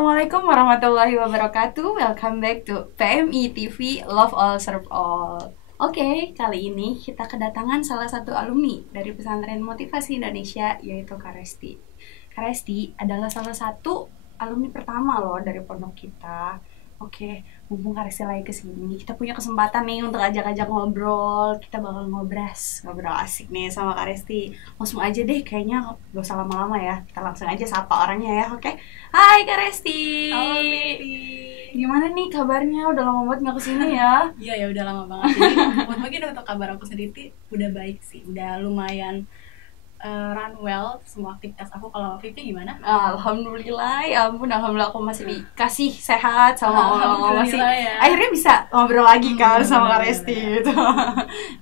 Assalamualaikum warahmatullahi wabarakatuh. Welcome back to PMI TV Love All Serve All. Oke, kali ini kita kedatangan salah satu alumni dari Pesantren Motivasi Indonesia, yaitu Kak Resti. Kak Resti adalah salah satu alumni pertama loh dari pondok kita. Oke, mumpung Kak Resti lagi kesini, kita punya kesempatan nih untuk ajak-ajak ngobrol. Kita bakal ngobrol asik nih sama Kak Resti. Langsung aja deh, kayaknya gak usah lama-lama ya. Kita langsung aja sapa orangnya ya, oke? Hai Kak Resti. Halo Vivi. Gimana nih kabarnya? Udah lama banget gak kesini ya? Iya ya udah lama banget. Jadi mungkin untuk kabar aku sendiri udah baik sih. Udah lumayan run well semua aktivitas aku. Kalau Vivi gimana? Alhamdulillah, ya ampun, alhamdulillah aku masih dikasih sehat sama Allah, masih ya. akhirnya bisa ngobrol lagi kan sama Kak bener, Resti gitu.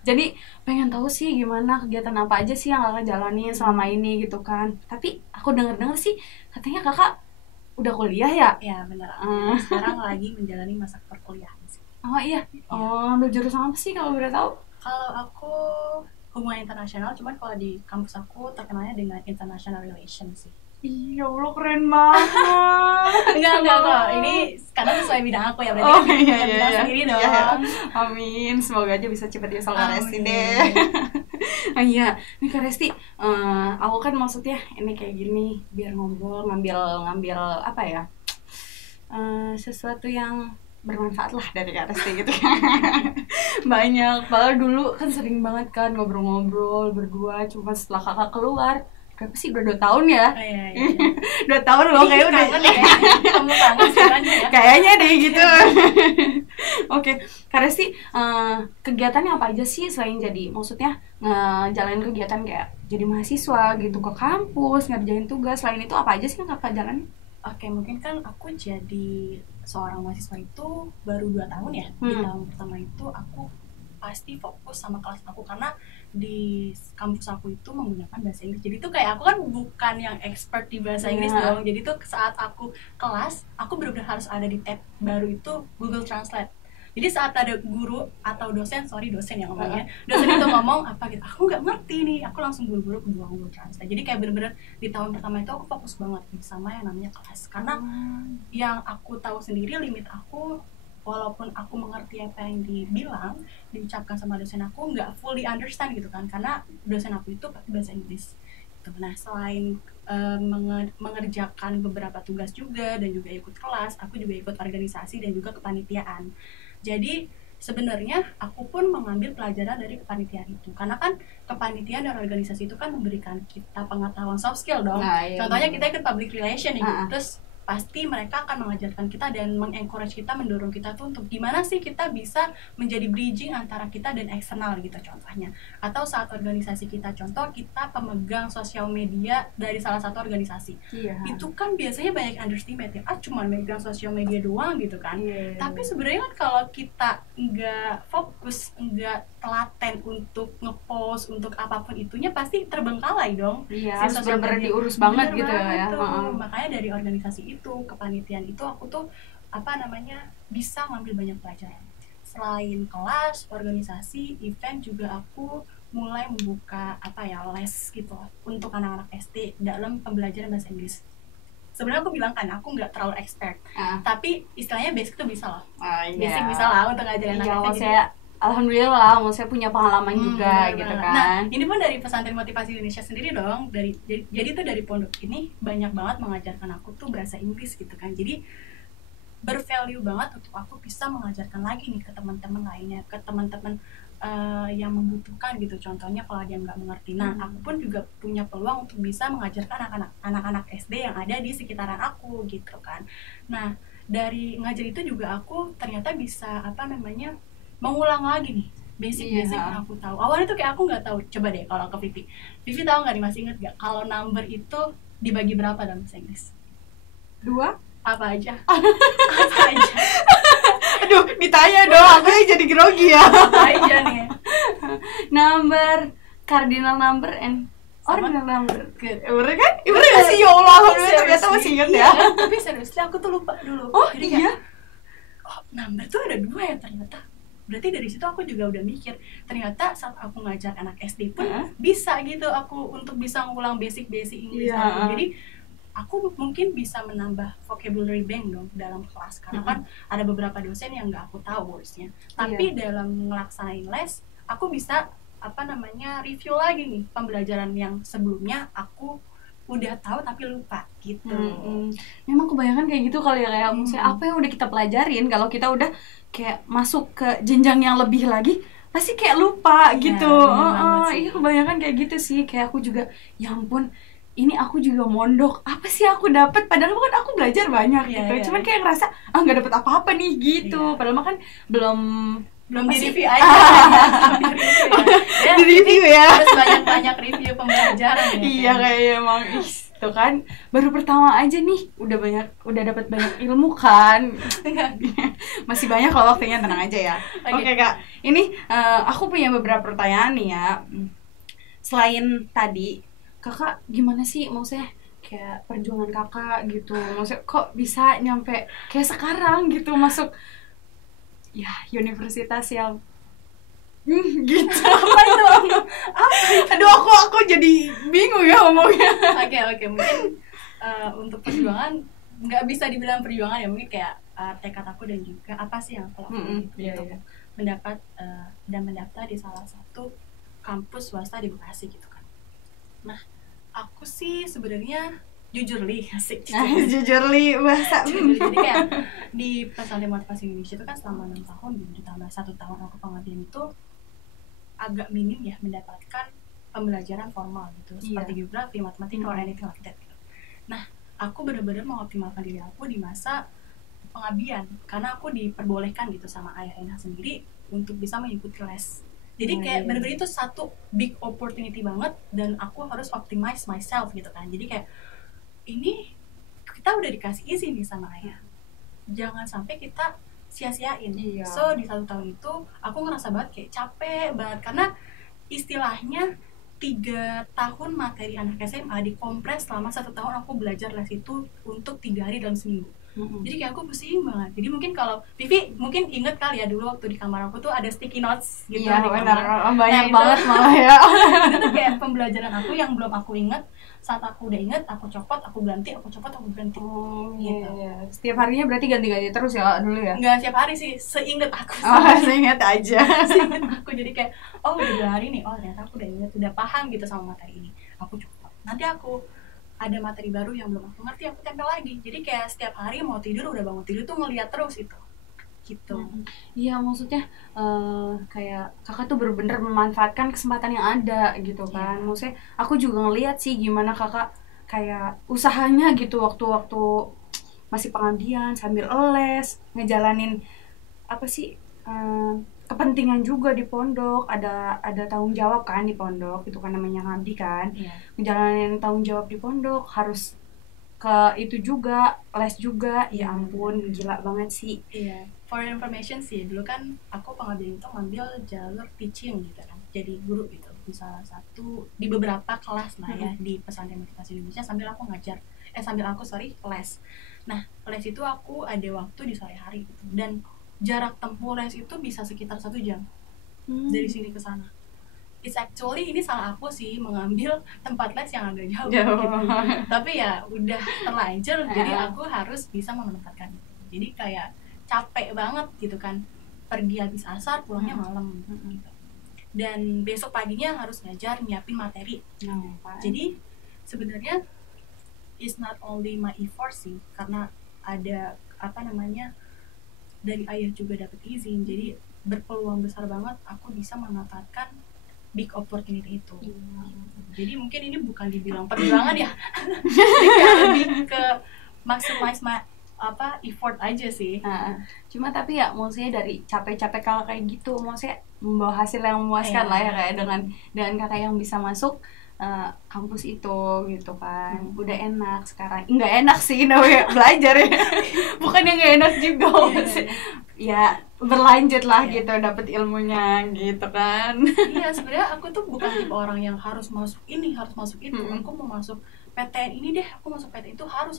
Jadi pengen tahu sih gimana kegiatan apa aja sih yang kakak jalani selama ini gitu kan. Tapi aku denger sih katanya kakak udah kuliah ya? Ya bener. Sekarang lagi menjalani masa perkuliahan sih. Oh iya. Oh, ambil jurusan apa sih kalau boleh tahu? Kalau aku hubungan internasional, cuman kalau di kampus aku terkenalnya dengan international relations sih. Iya, Allah keren banget. Enggak kok. Ini karena sesuai bidang aku ya, berarti Oh kan iya bidang sendiri dong. Iya. Amin, semoga aja bisa cepat nyesel Kak Resti deh. Oh iya, nih Kak Resti, aku kan maksudnya ini kayak gini biar ngobrol ngambil apa ya, sesuatu yang bermanfaat lah dari Kak Resti gitu. Banyak, padahal dulu kan sering banget kan ngobrol-ngobrol berdua, cuma setelah kakak keluar berapa sih, udah 2 tahun ya? Oh, iya. 2 tahun loh, kayak udah kangen ya. Kamu kangen sekarang ya. kayaknya deh gitu. Oke, Kak Resti, kegiatannya apa aja sih selain jadi, maksudnya ngejalanin kegiatan kayak jadi mahasiswa gitu ke kampus, ngerjain tugas, selain itu apa aja sih yang kakak jalanin? Oke, mungkin kan aku jadi seorang mahasiswa itu baru 2 tahun ya. Di tahun pertama itu aku pasti fokus sama kelas aku, karena di kampus aku itu menggunakan bahasa Inggris. Jadi tuh kayak aku kan bukan yang expert di bahasa Inggris dong. Jadi tuh saat aku kelas, aku benar-benar harus ada di tab baru itu Google Translate. Jadi saat ada guru atau dosen yang ngomongnya, dosen itu ngomong apa gitu, aku nggak ngerti nih, aku langsung buru-buru ke Google Translate. Jadi kayak bener-bener di tahun pertama itu aku fokus banget sama yang namanya kelas, karena yang aku tahu sendiri limit aku, walaupun aku mengerti apa yang diucapkan sama dosen aku, nggak fully understand gitu kan, karena dosen aku itu pakai bahasa Inggris gitu. Nah, selain mengerjakan beberapa tugas juga dan juga ikut kelas, aku juga ikut organisasi dan juga kepanitiaan. Jadi sebenarnya aku pun mengambil pelajaran dari kepanitiaan itu, karena kan kepanitiaan dan organisasi itu kan memberikan kita pengetahuan soft skill dong. Iya, contohnya kita ikut public relation nih, terus pasti mereka akan mengajarkan kita dan mengencourage kita, mendorong kita tuh untuk gimana sih kita bisa menjadi bridging antara kita dan eksternal gitu contohnya. Atau saat organisasi kita, contoh kita pemegang sosial media dari salah satu organisasi, itu kan biasanya banyak underestimate ya, cuma megang sosial media doang gitu kan. Tapi sebenarnya kan kalau kita nggak fokus, nggak telaten untuk ngepost, untuk apapun itunya, pasti terbengkalai dong. Harus bener-bener diurus banget gitu ya. Makanya dari organisasi itu, kepanitiaan itu, aku tuh bisa ngambil banyak pelajaran. Selain kelas, organisasi, event, juga aku mulai membuka les gitu untuk anak-anak SD dalam pembelajaran bahasa Inggris. Sebenarnya aku bilang kan aku nggak terlalu expert, tapi istilahnya basic tuh bisa lah. Basic bisa lah untuk ngajarin anak SD. Alhamdulillah, saya punya pengalaman juga gitu kan. Nah, ini pun dari Pesantren Motivasi Indonesia sendiri dong. Jadi tuh dari pondok ini banyak banget mengajarkan aku tuh bahasa Inggris gitu kan. Jadi bervalue banget untuk aku bisa mengajarkan lagi nih ke teman-teman lainnya, ke teman-teman yang membutuhkan gitu. Contohnya kalau dia nggak mengerti. Nah, aku pun juga punya peluang untuk bisa mengajarkan anak-anak SD yang ada di sekitaran aku gitu kan. Nah, dari ngajar itu juga aku ternyata bisa mengulang lagi nih basic yang aku tahu. Awalnya tuh kayak aku nggak tahu. Coba deh kalau ke Vivi tahu nggak nih, masih inget nggak kalau number itu dibagi berapa dalam bahasa Inggris? 2? Apa aja? Aduh, ditanya dong, aku jadi grogi ya. Apa aja nih? Number, cardinal number and ordinal number. Good. Bener kan? Bener gak sih? Ya Allah, alhamdulillah ternyata masih inget ya. Tapi seriously aku tuh lupa dulu. Jadi iya? Number tuh ada 2 ya ternyata. Berarti dari situ aku juga udah mikir, ternyata saat aku ngajar anak SD pun bisa gitu aku untuk bisa ngulang basic Inggris aku. Jadi aku mungkin bisa menambah vocabulary bank dong dalam kelas, karena kan ada beberapa dosen yang nggak aku tahu wordsnya, tapi dalam ngelaksanain les aku bisa review lagi nih pembelajaran yang sebelumnya aku udah tahu tapi lupa gitu. Memang kebanyakan kayak gitu kali ya, kayak misalnya apa yang udah kita pelajarin, kalau kita udah kayak masuk ke jenjang yang lebih lagi pasti kayak lupa gitu. Iya kebanyakan kayak gitu sih. Kayak aku juga, ya ampun, ini aku juga mondok, apa sih aku dapat, padahal kan aku belajar banyak gitu. Cuman kayak ngerasa nggak dapat apa-apa nih gitu. Padahal kan belum di review aja di review ya, harus banyak review pembelajaran ya. Iya kayaknya emang tuh kan baru pertama aja nih udah dapat banyak ilmu kan. Masih banyak kalau waktunya, tenang aja ya. Oke Kak, ini aku punya beberapa pertanyaan nih ya. Selain tadi, Kakak gimana sih maksudnya kayak perjuangan Kakak gitu, maksudnya kok bisa nyampe kayak sekarang gitu masuk ya universitas yang gitu. Apa itu? Aduh aku jadi bingung ya ngomongnya. Oke, mungkin untuk perjuangan nggak bisa dibilang perjuangan ya, mungkin kayak tekad aku dan juga apa sih yang aku lakukan untuk mendapat dan mendaftar di salah satu kampus swasta di Bekasi gitu kan. Nah, aku sih sebenarnya jujurly asik gitu. Jujurly bahasa. Jadi kayak di Pesantren Motivasi Indonesia itu kan selama 6 tahun ditambah 1 tahun aku pengabdian itu agak minim ya mendapatkan pembelajaran formal gitu, seperti geografi, matematika, or anything like that gitu. Nah, aku benar-benar mengoptimalkan diri aku di masa pengabdian karena aku diperbolehkan gitu sama ayah Ena sendiri untuk bisa mengikuti les. Jadi kayak benar-benar itu satu big opportunity banget dan aku harus optimize myself gitu kan. Jadi kayak ini kita udah dikasih izin nih sama ayah, jangan sampai kita sia-siain. So di 1 tahun itu aku ngerasa banget kayak capek banget karena istilahnya 3 tahun materi anak SMA dikompres selama 1 tahun aku belajar les itu untuk 3 hari dalam seminggu. Jadi kayak aku pusing banget. Jadi mungkin kalau Vivi mungkin inget kali ya dulu waktu di kamar aku tuh ada sticky notes gitu. Iya benar, banyak itu, banget malah ya. Itu tuh kayak pembelajaran aku yang belum aku inget. Saat aku udah inget, aku copot, aku ganti, aku copot, aku ganti. Gitu. Iya. Setiap harinya berarti ganti-ganti terus ya dulu ya? Enggak setiap hari sih, seinget aku. Seinget aja. Seinget aku, jadi kayak udah 2 hari nih, ternyata aku udah inget, udah paham gitu sama materi ini. Aku copot. Nanti aku ada materi baru yang belum aku ngerti, aku tempel lagi. Jadi kayak setiap hari mau tidur, udah bangun tidur tuh ngeliat terus itu gitu. Iya maksudnya kayak Kakak tuh bener-bener memanfaatkan kesempatan yang ada gitu kan. Maksudnya aku juga ngeliat sih gimana Kakak kayak usahanya gitu waktu-waktu masih pengabdian sambil les, ngejalanin apa sih kepentingan juga di pondok, ada tanggung jawab kan di pondok, itu kan namanya ngabdi kan. Ngejalanin tanggung jawab di pondok, harus ke itu juga, les juga. Ya ampun, gila banget sih. For information sih, dulu kan aku pengabdian itu ngambil jalur teaching gitu kan, jadi guru gitu di salah satu, di beberapa kelas lah ya di Pesantren Motivasi Indonesia sambil aku ngajar, les. Nah, les itu aku ada waktu di sore hari gitu, dan jarak tempuh les itu bisa sekitar 1 jam dari sini ke sana. It's actually ini salah aku sih mengambil tempat les yang agak jauh gitu. Tapi ya udah terlanjur, jadi aku harus bisa memanfaatkan itu. Jadi kayak capek banget gitu kan, pergi habis asar pulangnya malam gitu. Dan besok paginya harus ngajar, nyiapin materi. Jadi sebenarnya it's not only my effort sih, karena ada dari ayah juga dapat izin, jadi berpeluang besar banget aku bisa memanfaatkan big opportunity itu. Jadi mungkin ini bukan dibilang perjuangan ya, lebih ke maximize effort aja sih. Cuma tapi ya maksudnya dari capek-capek Kakak kayak gitu, maksudnya membawa hasil yang memuaskan lah ya, kayak dengan Kakak yang bisa masuk kampus itu gitu kan. Udah enak sekarang. Nggak enak sih namanya belajar ya. Bukan yang nggak enak juga. Ya berlanjut lah gitu, dapat ilmunya gitu kan. Iya, sebenarnya aku tuh bukan tipe orang yang harus masuk ini, harus masuk itu. Aku mau masuk PTN ini deh, aku masuk PTN itu harus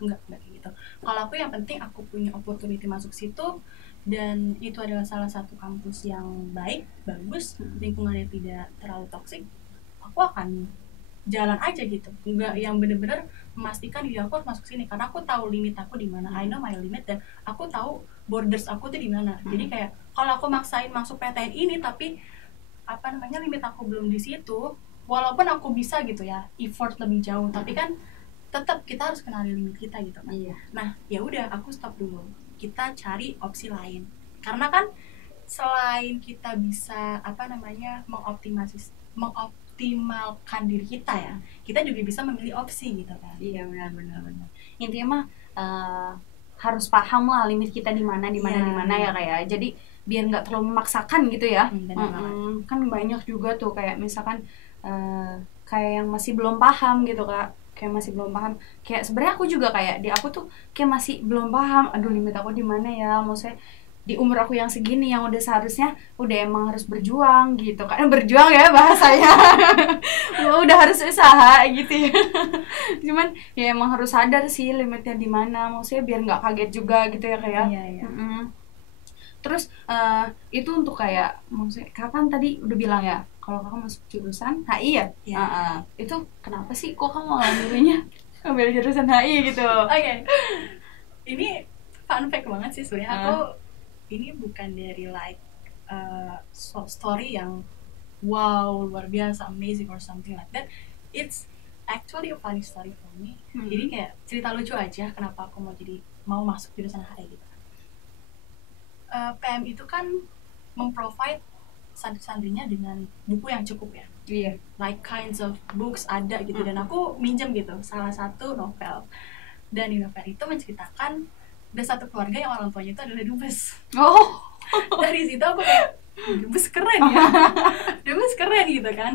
enggak kayak gitu. Kalau aku yang penting aku punya opportunity masuk situ, dan itu adalah salah satu kampus yang baik, bagus, lingkungannya tidak terlalu toksik, aku akan jalan aja gitu, nggak yang bener-bener memastikan diri aku harus masuk sini, karena aku tahu limit aku di mana. I know my limit, dan aku tahu borders aku tuh di mana. Jadi kayak kalau aku maksain masuk PTN ini tapi apa namanya limit aku belum di situ, walaupun aku bisa gitu ya effort lebih jauh, tapi kan tetap kita harus kenali limit kita gitu kan. Iya. Nah ya udah, aku stop dulu, kita cari opsi lain, karena kan selain kita bisa apa namanya mengoptimalkan diri kita ya, kita juga bisa memilih opsi gitu kan. Iya, benar. Intinya mah harus paham lah limit kita di mana ya kayak. Jadi biar nggak terlalu memaksakan gitu ya. Benar banget. Kan banyak juga tuh kayak misalkan kayak yang masih belum paham gitu Kak. Kayak masih belum paham. Kayak sebenarnya aku juga kayak di aku tuh kayak masih belum paham. Aduh, limit aku di mana ya? Maksudnya di umur aku yang segini yang udah seharusnya udah emang harus berjuang gitu kan, berjuang ya bahasanya. Udah harus usaha gitu ya. Cuman ya emang harus sadar sih limitnya di mana, maksudnya biar nggak kaget juga gitu ya kayak. Iya. Terus itu untuk kayak maksudnya kapan tadi udah bilang ya kalau kakak masuk jurusan HI ya. Iya. Itu kenapa sih kok kamu ngambilnya ambil jurusan HI gitu? Oke. Ini fun fact banget sih sebenarnya. Aku ini bukan dari like story yang wow luar biasa amazing or something like that. It's actually a funny story for me. Jadi kayak cerita lucu aja kenapa aku mau masuk jurusan HI gitu. PM itu kan memprovide santri-santrinya dengan buku yang cukup ya. Iya. Like kinds of books ada gitu, dan aku minjem gitu salah satu novel. Dan di novel itu menceritakan ada satu keluarga yang orang tuanya itu adalah dubes. Oh. Dari situ aku kayak dubes keren ya. Dubes keren gitu kan.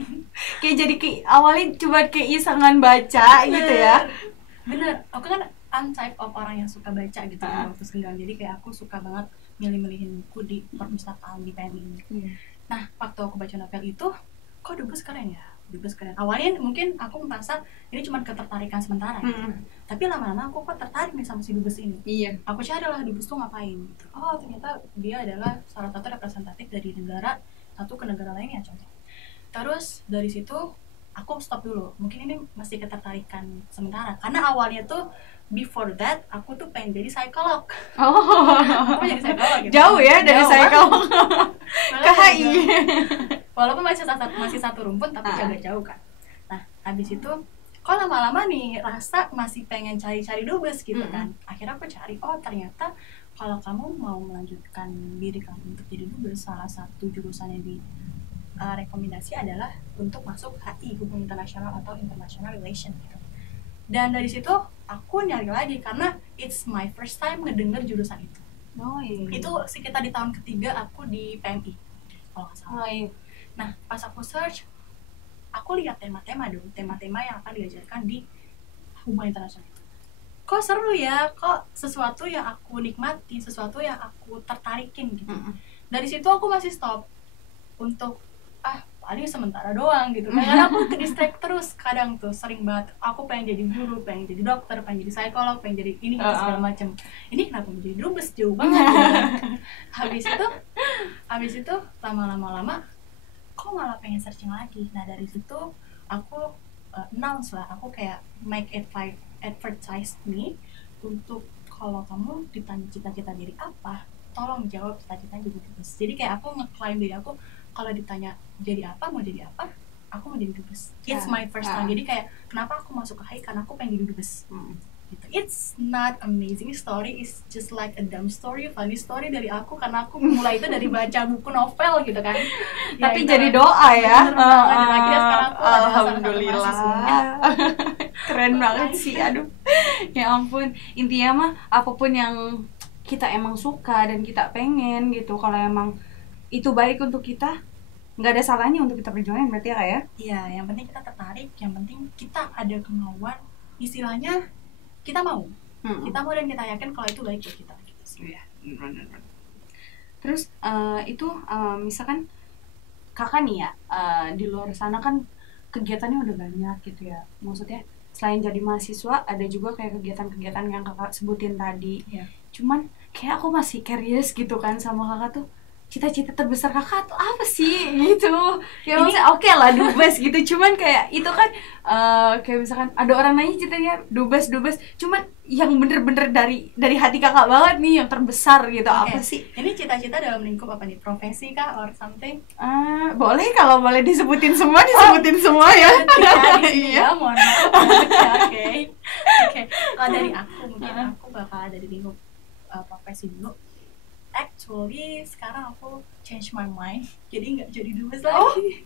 Kayak jadi awalnya cuma kayak isangan baca gitu ya. Bener. Aku kan type of orang yang suka baca gitu waktu senggang. Jadi kayak aku suka banget milih-milihin buku di perpustakaan di PMI ini. Nah, waktu aku baca novel itu, kok dubes keren ya? Dubes keren. Awalnya mungkin aku merasa ini cuma ketertarikan sementara gitu. Tapi lama-lama aku kok tertarik nih sama si dubes ini. Iya. Aku carilah dubes tuh ngapain gitu. Oh, ternyata dia adalah salah satu representatif dari negara satu ke negara lainnya contoh. Terus dari situ aku stop dulu. Mungkin ini masih ketertarikan sementara. Karena awalnya tuh before that aku tuh pengen jadi psikolog. Aku jadi psikolog gitu. Jauh ya dari psikolog ke HI. Walaupun masih satu rumpun tapi agak jauh kan. Nah, habis itu kok lama-lama nih rasa masih pengen cari-cari dubes gitu kan. Akhirnya aku cari, oh ternyata kalau kamu mau melanjutkan diri kamu untuk jadi dubes, salah satu jurusan yang di rekomendasi adalah untuk masuk HI, Hukum Internasional atau International Relation gitu. Dan dari situ aku nyari lagi karena it's my first time ngedenger jurusan itu. Itu sekitar di tahun ketiga aku di PMI kalau nggak salah. Nah pas aku search, aku lihat tema-tema yang akan diajarkan di hubungan internasional itu. Kok seru ya, kok sesuatu yang aku nikmati, sesuatu yang aku tertarikin gitu. Dari situ aku masih stop untuk paling sementara doang gitu. Karena aku ke distract terus kadang tuh, sering banget. Aku pengen jadi guru, pengen jadi dokter, pengen jadi psikolog, pengen jadi ini segala macam. Ini kenapa menjadi dubes jauh banget gitu. Habis itu lama-lama kok malah pengen searching lagi. Nah dari situ aku announce lah, aku kayak make advertise me untuk kalau kamu ditanya cita-cita diri apa, tolong jawab cita-cita jadi dubes. Jadi kayak aku nge-claim diri aku, kalau ditanya jadi apa, mau jadi apa, aku mau jadi dubes. It's my first time. Jadi kayak kenapa aku masuk ke HI, karena aku pengen jadi dubes. Gitu. It's not amazing story, it's just like a dumb story, funny story dari aku, karena aku mulai itu dari baca buku novel gitu kan. Tapi jadi doa ya. Dan akhirnya sekarang aku alhamdulillah. Keren banget sih, aduh. Ya ampun, intinya mah apapun yang kita emang suka dan kita pengen gitu, kalau emang itu baik untuk kita, nggak ada salahnya untuk kita perjuangin berarti ya Kak ya? Iya, yang penting kita tertarik, yang penting kita ada kemauan, istilahnya kita mau. Kita mau dan kita yakin kalau itu baik buat kita gitu sih. Iya, benar. Terus itu misalkan kakak nih ya, di luar sana kan kegiatannya udah banyak gitu ya. Maksudnya selain jadi mahasiswa ada juga kayak kegiatan-kegiatan yang kakak sebutin tadi. Yeah. Cuman kayak aku masih curious gitu kan sama kakak tuh, cita-cita terbesar kakak tuh apa sih gitu. Ya maksudnya oke lah dubes gitu, cuman kayak itu kan kayak misalkan ada orang nanya citanya dubes, cuman yang bener-bener dari hati kakak banget nih yang terbesar gitu. Apa sih ini cita-cita dalam lingkup apa nih, profesi kah or something? Boleh, kalau boleh disebutin semua ya. Iya, mohon maaf. Oke. Kalau dari aku mungkin aku bakal dari lingkup profesi dulu. Actually sekarang aku change my mind, jadi nggak jadi dubes lagi.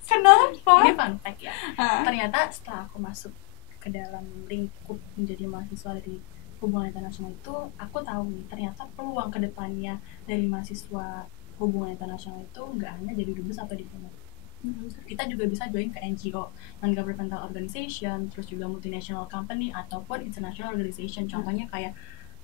Kenapa? Ini fun fact ya. Ternyata setelah aku masuk ke dalam lingkup menjadi mahasiswa dari hubungan internasional itu, aku tahu nih ternyata peluang kedepannya dari mahasiswa hubungan internasional itu nggak hanya jadi dubes atau diplomat. Kita juga bisa join ke NGO, non-governmental organization, terus juga multinational company ataupun international organization. Contohnya kayak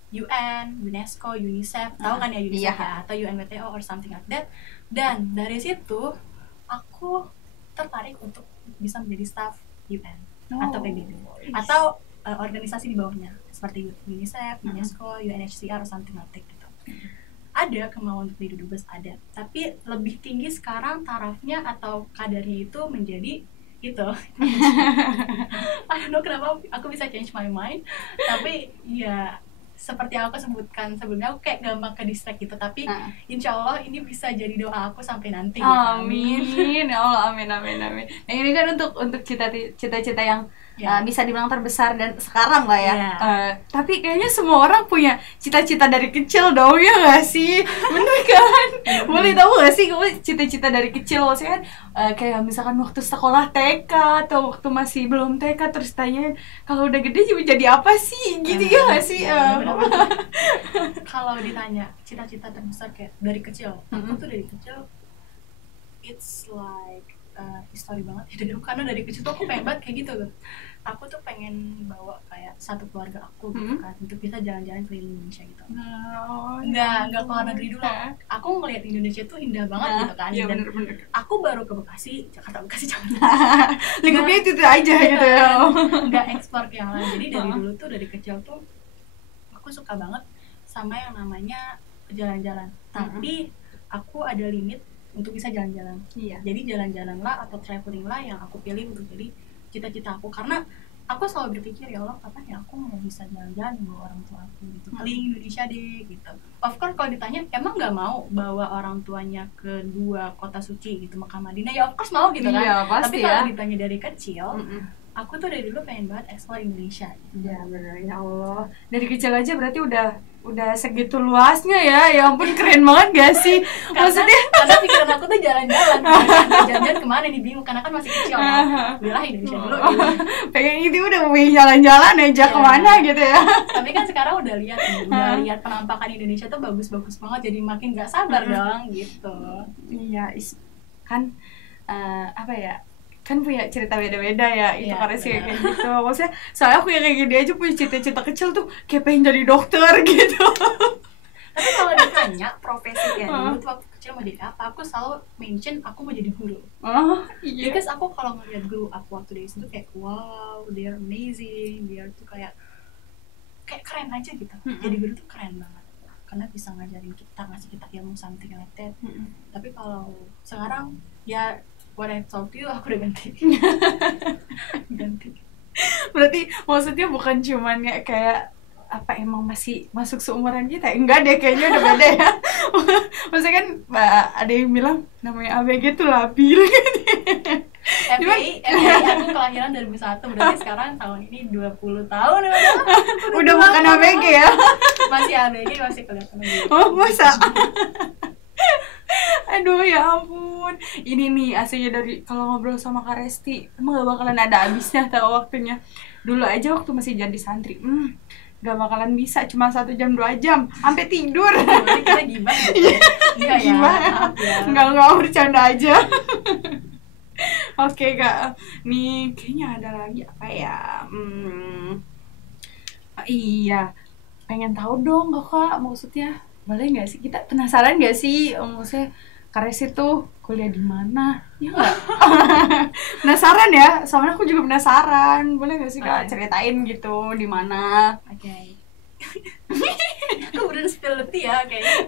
UN, UNESCO, UNICEF, tahu kan ya UNICEF ya, atau UNWTO or something like that. Dan dari situ aku tertarik untuk bisa menjadi staff UN atau PBB atau organisasi di bawahnya seperti UNICEF, UNESCO, UNHCR or something like that gitu. Ada kemauan untuk jadi dubes, ada, tapi lebih tinggi sekarang tarafnya atau kadarnya itu menjadi itu. I don't know kenapa aku bisa change my mind, tapi ya seperti yang aku sebutkan sebelumnya, aku kayak gampang ke distract gitu, tapi insya Allah ini bisa jadi doa aku sampai nanti. Amin ya Allah, amin. Nah ini kan untuk cita-cita yang bisa dibilang terbesar dan sekarang lah ya. Tapi kayaknya semua orang punya cita-cita dari kecil dong, ya nggak sih? Bener kan? Boleh tahu nggak sih kamu cita-cita dari kecil? Maksudnya kan kayak misalkan waktu sekolah TK atau waktu masih belum TK terus tanyain kalau udah gede jadi apa sih? Gitu ya nggak sih? Kalau ditanya cita-cita terbesar kayak dari kecil, aku tuh dari kecil it's like history banget ya, karena dari kecil tuh aku pengen banget kayak gitu loh. Aku tuh pengen bawa kayak satu keluarga aku gitu kan, untuk bisa jalan-jalan keliling Indonesia gitu. Nggak ke luar negeri dulu. Aku ngeliat Indonesia tuh indah banget gitu kan. Iya, dan bener. aku baru ke Bekasi, Jakarta lingkupnya itu aja gitu ya. Nggak explore ke yang lain. Jadi dari dulu tuh, dari kecil tuh aku suka banget sama yang namanya jalan-jalan. Tapi aku ada limit untuk bisa jalan-jalan. Jadi jalan-jalan lah atau traveling lah yang aku pilih untuk jadi cita-cita aku, karena aku selalu berpikir ya Allah kapan ya aku mau bisa jalan-jalan bawa orang tua aku gitu, keliling Indonesia deh gitu. Of course kalau ditanya emang nggak mau bawa orang tuanya ke 2 kota suci gitu, Mekah Madinah, ya of course mau gitu kan. Tapi kalau ditanya dari kecil, aku tuh dari dulu pengen banget explore Indonesia gitu. Ya benar, ya Allah, dari kecil aja berarti udah segitu luasnya ya ampun, keren banget gak sih? Maksudnya karena pikiran aku tuh jalan-jalan kemana nih, bingung karena kan masih kecil ya, udahlah Indonesia dulu gitu. Pengen itu udah mau jalan-jalan aja kemana gitu ya. Tapi kan sekarang udah lihat penampakan Indonesia tuh bagus-bagus banget, jadi makin gak sabar dong gitu. Iya, kan apa ya, kan punya cerita beda-beda ya, itu karena sih kayak gitu. Maksudnya soalnya aku yang kayak gini aja punya cita-cita kecil tuh kayak pengen jadi dokter gitu. Tapi kalau ditanya profesi ya dulu tuh waktu kecil mau jadi apa, aku selalu mention aku mau jadi guru. Because aku kalau ngeliat guru aku waktu dari situ kayak wow, they're amazing, dia tuh kayak keren aja gitu. Jadi guru tuh keren banget karena bisa ngajarin kita, ngasih kita ilmu something like that. Tapi kalau sekarang ya what I told you, aku udah ganti. Berarti maksudnya bukan cuman kayak apa, emang masih masuk seumuran kita? Enggak deh, kayaknya udah beda ya. Maksudnya kan ada yang bilang namanya ABG tuh labil. FPI aku kelahiran 2001, berarti sekarang tahun ini 20 tahun udah bukan ABG ya? Masih ABG, masih kelihatan. Oh masa? Aduh ya ampun, ini nih aslinya dari kalau ngobrol sama Kak Resti emang gak bakalan ada habisnya atau waktunya. Dulu aja waktu masih jadi santri, gak bakalan bisa cuma 1 jam 2 jam sampai tidur. Kita gimana? Enggak ya? Enggak bercanda aja. Oke Kak, nih kayaknya ada lagi apa ya? Iya, pengen tahu dong Kakak, maksudnya boleh nggak sih, kita penasaran nggak sih, maksudnya Kak Resti tuh kuliah di mana? Ya nggak? Penasaran ya, soalnya aku juga penasaran. Boleh nggak sih Kak ceritain gitu di mana? Aku bener spill lebih ya kayaknya.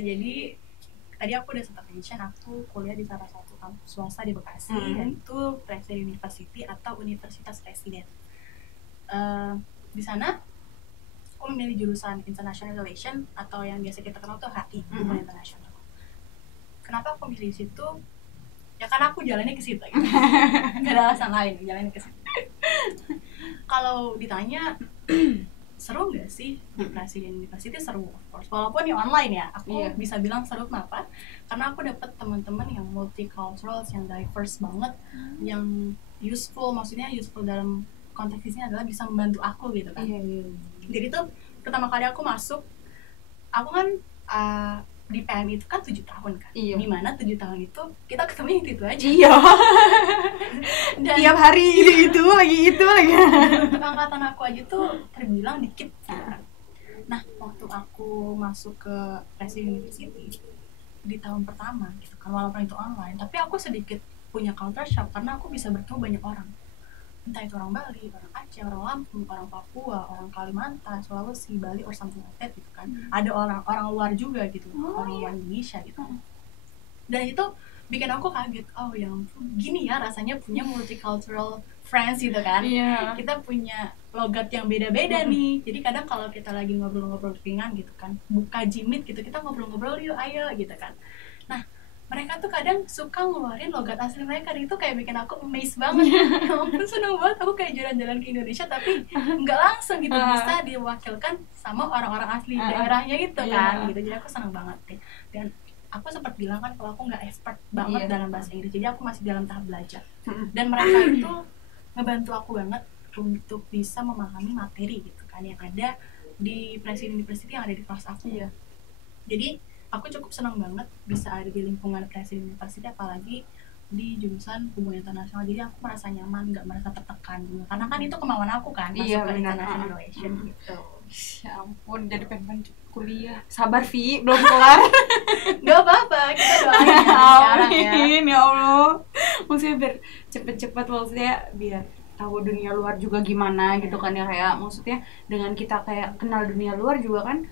jadi tadi aku udah sempat mention aku kuliah di salah satu kampus swasta di Bekasi, yaitu Presiden University atau Universitas Presiden. Di sana aku memilih jurusan International Relation atau yang biasa kita kenal tuh HI, hubungan internasional. Kenapa aku milih situ? Ya karena aku jalannya ke situ gitu. Gak ada alasan lain, jalannya ke situ. Kalau ditanya seru nggak sih di Presiden University? Seru, of course. Walaupun yang online ya, aku bisa bilang seru. Kenapa? Karena aku dapet teman-teman yang multicultural, yang diverse banget, yang useful. Maksudnya useful dalam konteks ini adalah bisa membantu aku gitu kan. Jadi tuh pertama kali aku masuk, aku kan di PMI itu kan 7 tahun kan. Dimana 7 tahun itu kita ketemu itu aja. Dan tiap hari itu lagi. Untuk angkatan aku aja tuh terbilang dikit. Nah, waktu aku masuk ke Presiden University di tahun pertama gitu kan, walaupun itu online, tapi aku sedikit punya culture shock karena aku bisa bertemu banyak orang. Entah itu orang Bali, orang Aceh, orang Lampung, orang Papua, orang Kalimantan, Sulawesi, Bali, or something like that gitu kan. Ada orang luar juga gitu, orang luar Indonesia gitu. Dan itu bikin aku kaget, oh yang gini ya rasanya punya multicultural friends gitu kan. Kita punya logat yang beda-beda nih. Jadi kadang kalau kita lagi ngobrol-ngobrol ringan gitu kan, buka Jimit gitu, kita ngobrol-ngobrol yuk, ayo gitu kan. Nah, mereka tuh kadang suka ngeluarin logat asli mereka, dan itu kayak bikin aku amazed banget. Ya ampun, seneng banget aku kayak jalan-jalan ke Indonesia tapi nggak langsung gitu bisa diwakilkan sama orang-orang asli daerahnya gitu kan. Gitu, jadi aku seneng banget deh. Dan aku sempat bilang kan kalau aku nggak expert banget dalam bahasa Inggris, jadi aku masih dalam tahap belajar. Dan mereka itu ngebantu aku banget untuk bisa memahami materi gitu kan yang ada di Presiden University yang ada di kelas aku. Jadi aku cukup senang banget bisa ada di lingkungan Presiden University, apalagi di jurusan hubungan internasional. Jadi aku merasa nyaman, nggak merasa tertekan gitu. Karena kan itu kemauan aku kan, masuk ke international relation gitu. Ya ampun, jadi pengen kuliah. Sabar Vi, belum kelar. Gak apa-apa, kita doain ya sekarang ya. Ya Allah. Maksudnya biar cepet-cepet, maksudnya biar tahu dunia luar juga gimana gitu kan ya, kayak maksudnya dengan kita kayak kenal dunia luar juga kan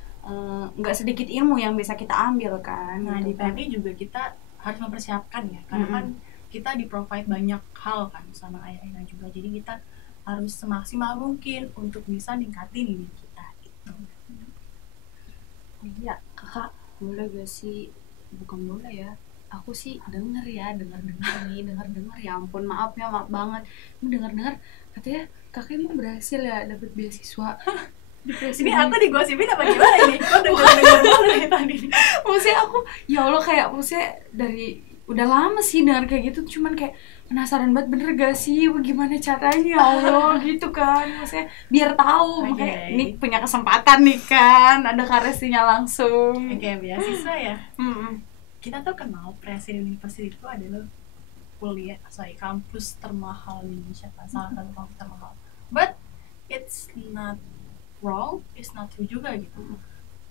nggak sedikit ilmu yang bisa kita ambil kan. Nah gitu di PMI juga kita harus mempersiapkan ya, karena kan kita di-provide banyak hal kan sama ayah-ayah juga, jadi kita harus semaksimal mungkin untuk bisa ningkatin diri kita gitu. Iya, kakak boleh gak sih, bukan boleh ya, aku sih dengar ya ampun, maaf banget, dengar katanya kakak emang berhasil ya dapat beasiswa. Ini aku digosipin apa gimana ini? Kok dengar dari tadi? Maksudnya aku, ya Allah, kayak maksudnya dari udah lama sih dengar kayak gitu, cuman kayak penasaran banget bener gak sih, bagaimana caranya, Allah gitu kan, maksudnya biar tahu, makanya ini punya kesempatan nih kan, ada karesinya langsung. Beasiswa ya. Kita tuh kenal Presiden University itu adalah kampus termahal di Indonesia kan, salah satu kampus termahal. But it's not wrong, it's not true juga gitu.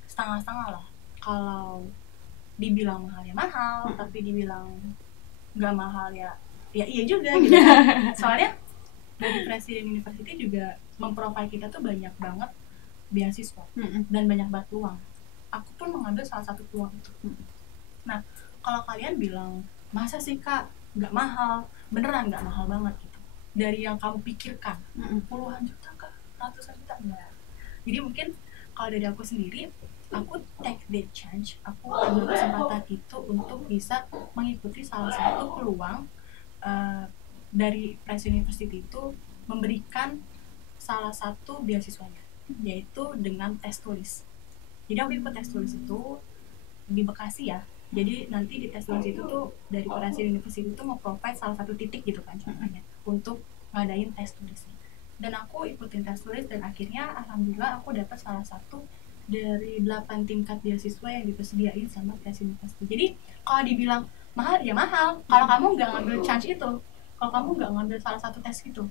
Setengah-setengah lah. Kalau dibilang mahal ya mahal, tapi dibilang nggak mahal ya iya juga gitu kan. Soalnya dari Presiden University juga memprovide kita tuh banyak banget beasiswa dan banyak banget peluang. Aku pun mengambil salah satu peluang itu. Nah, kalau kalian bilang masa sih kak nggak mahal, beneran nggak mahal banget gitu. Dari yang kamu pikirkan puluhan juta kak, ratusan juta enggak. Jadi mungkin kalau dari aku sendiri, aku take the chance, aku ambil kesempatan itu untuk bisa mengikuti salah satu peluang dari Presiden University itu memberikan salah satu beasiswanya, yaitu dengan tes tulis. Jadi aku ikut tes tulis itu di Bekasi ya. Jadi nanti di tes tulis itu tuh dari Presiden University itu mau provide salah satu titik gitu kan contohnya untuk ngadain tes tulisnya. Dan aku ikutin tes tulis dan akhirnya alhamdulillah aku dapat salah satu dari 8 tingkat beasiswa yang disediain sama Presiden University. Jadi kalau dibilang mahal ya mahal, kalau kamu nggak ngambil chance itu, kalau kamu nggak ngambil salah satu tes itu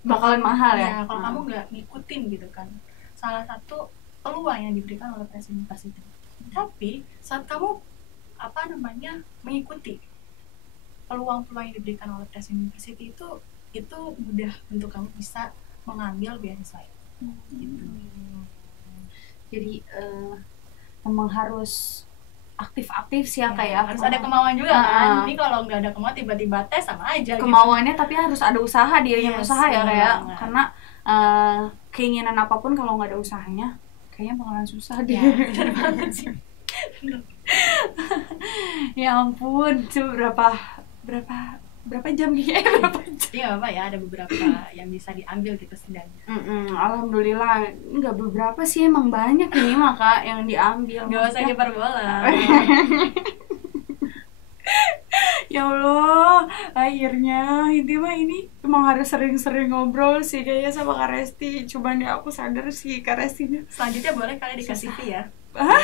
bakalan mahal ya. Kalau kamu nggak ngikutin gitu kan salah satu peluang yang diberikan oleh Presiden University. Tapi saat kamu mengikuti peluang-peluang yang diberikan oleh Presiden University itu mudah untuk kamu bisa mengambil beasiswa gitu. Jadi emang harus aktif-aktif sih ya, Ya, kayak harus ada kemauan juga kan. Ini kalau nggak ada kemauan tiba-tiba tes sama aja kemauannya tapi harus ada usaha, dia yang Yes, usaha ya bener kayak banget. karena keinginan apapun kalau nggak ada usahanya kayaknya bakalan susah deh. Ya, bener banget sih. Ya ampun, coba berapa jam nih? Berapa jam? Jadi nggak apa ya, ada beberapa yang bisa diambil gitu setidaknya. Alhamdulillah, nggak beberapa sih, emang banyak ini mah Kak yang diambil. Nggak usah diperbola. Ya Allah, akhirnya ini emang harus sering-sering ngobrol sih kayaknya sama Kak Resti. Cuman ya aku sadar sih Kak Restinya. Selanjutnya boleh kalian dikasih fee ya. Hah?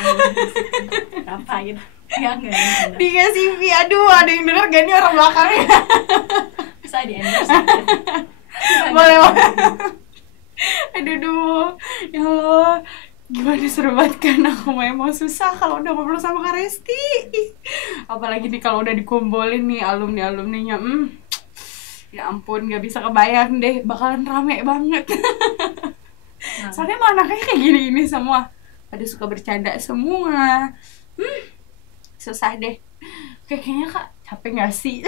Ngapain? Enggak. Dikasih fee, aduh ada yang denger gak nih orang belakangnya? Bisa di endorse. Boleh. Aduh, ya Allah, gimana seru banget kan, aku emang susah kalau udah ngobrol sama Kak Resti. Apalagi nih kalau udah dikumpulin nih alumni-alumninya, ya ampun, gak bisa kebayang deh, bakalan rame banget. Soalnya emang anaknya kayak gini semua, pada suka bercanda semua. Susah deh. Kayaknya Kak capek gak sih?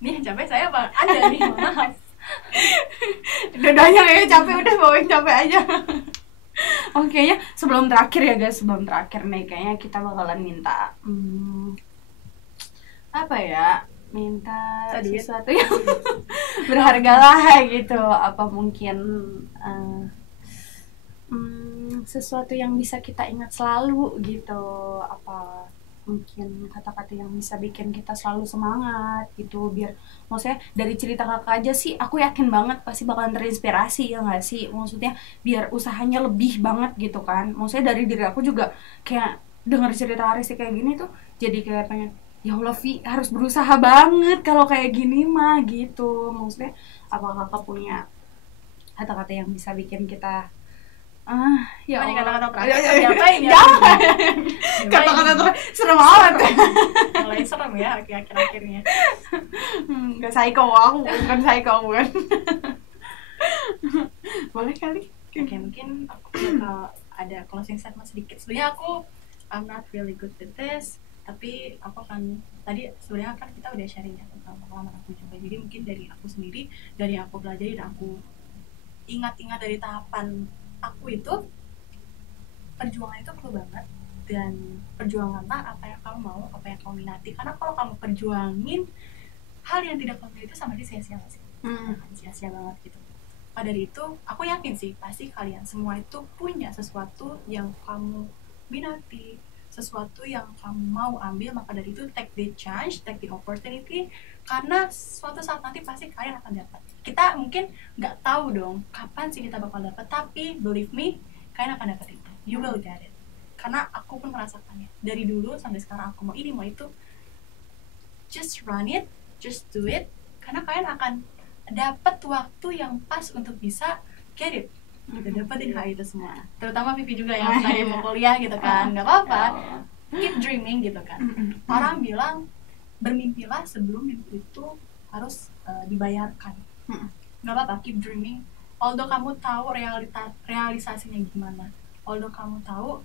Nih yang capek saya apa? Ada nih, maaf. Dodanya kayaknya capek, udah bawain capek aja. Oke ya, sebelum terakhir ya guys, sebelum terakhir nih kayaknya kita bakalan minta apa ya, minta sesuatu yang berharga lah gitu. Apa mungkin sesuatu yang bisa kita ingat selalu gitu, apa mungkin kata-kata yang bisa bikin kita selalu semangat gitu, biar maksudnya dari cerita kakak aja sih aku yakin banget pasti bakalan terinspirasi ya nggak sih, maksudnya biar usahanya lebih banget gitu kan. Maksudnya dari diri aku juga kayak dengar cerita Arisi kayak gini tuh jadi kayak pengen, ya Allah Vi harus berusaha banget kalau kayak gini mah gitu. Maksudnya apa kakak punya kata-kata yang bisa bikin kita ya Allah. Kata-kata terakhir diapain ya? Kata-kata terakhir serem banget. Mulai serem ya akhir-akhirnya. Gak psycho, aku bukan psycho bukan. Boleh kali. Oke, mungkin aku bakal ada closing statement sedikit. Sebenarnya I'm not really good with this, tapi aku akan tadi sebenarnya kan kita udah sharing ya tentang pengalaman aku juga. Jadi mungkin dari aku sendiri, dari yang aku pelajari dan aku ingat-ingat dari tahapan aku itu, perjuangan itu perlu banget. Dan perjuanganlah apa yang kamu mau, apa yang kamu minati. Karena kalau kamu perjuangin hal yang tidak kamu itu sama dia sia-sia sih. Sia-sia banget gitu. Pada dari itu, aku yakin sih pasti kalian semua itu punya sesuatu yang kamu minati, sesuatu yang kamu mau ambil. Maka dari itu take the chance, take the opportunity, karena suatu saat nanti pasti kalian akan dapat. Kita mungkin nggak tahu dong kapan sih kita bakal dapat, tapi believe me, kalian akan dapat itu. You will get it. Karena aku pun merasakannya dari dulu sampai sekarang. Aku mau ini mau itu, just run it, just do it, karena kalian akan dapat waktu yang pas untuk bisa get it, gitu, dapetin hal itu semua. Terutama Vivi juga yang tadi mau kuliah gitu kan, nggak apa-apa, keep dreaming gitu kan. Orang bilang bermimpilah sebelum mimpi itu harus dibayarkan. Nggak apa-apa, keep dreaming. Although kamu tahu realisasinya gimana, although kamu tahu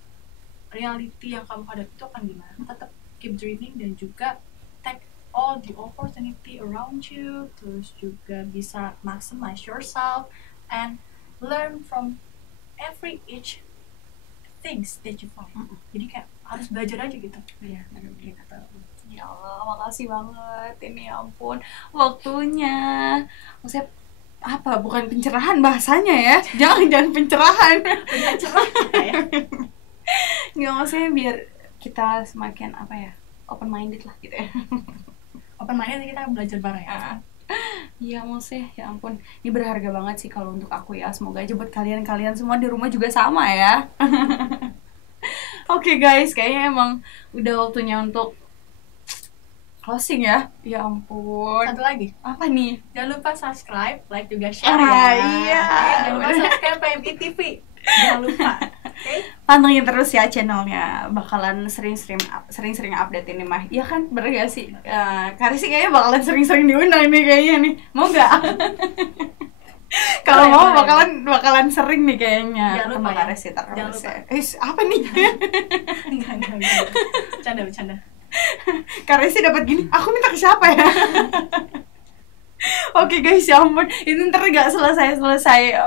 reality yang kamu hadapi itu akan gimana, tetap keep dreaming dan juga take all the opportunity around you. Terus juga bisa maximize yourself and learn from each things that you find. Jadi kayak harus belajar aja gitu. Iya, benar. Ya Allah, makasih banget. Ini ya ampun, waktunya. Maksudnya apa? Bukan pencerahan bahasanya ya. Jangan pencerahan. Udah cerah kita ya. Nggak, maksudnya biar kita semakin apa ya, open minded lah gitu ya. Open minded, kita belajar bareng ya. Iya, maksudnya ya ampun, ini berharga banget sih kalau untuk aku ya. Semoga aja buat kalian semua di rumah juga sama ya. Oke guys, kayaknya emang udah waktunya untuk closing ya. Ya ampun. Satu lagi, apa nih? jangan lupa subscribe, like juga share ya. Iya. Jangan lupa subscribe PMI TV. Jangan lupa. Okay? Pantengin terus ya channelnya, bakalan sering-sering update ini mah. Iya kan, bener gak sih? Kari sih kayaknya bakalan sering-sering diundang nih kayaknya nih. Mau gak? Kalau mau Boleh. bakalan sering nih kayaknya Jangan lupa sama ya. Kak Resi terus Jangan lupa. ya. Apa nih? Enggak. Bercanda. Kak Resi dapat gini, aku minta ke siapa ya? Oke guys, ya ampun, ini ntar gak selesai.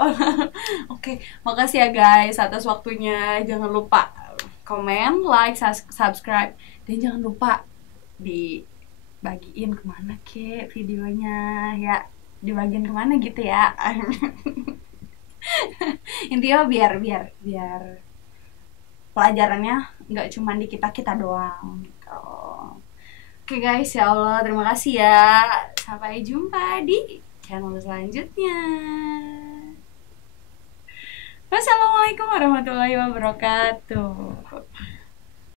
Oke, makasih ya guys atas waktunya. Jangan lupa komen, like, subscribe, dan jangan lupa dibagiin kemana ke videonya ya, dibagiin kemana gitu ya. Intinya biar pelajarannya nggak cuma di kita doang gitu. Oke guys, ya Allah, terima kasih ya. Sampai jumpa di channel selanjutnya. Wassalamualaikum warahmatullahi wabarakatuh.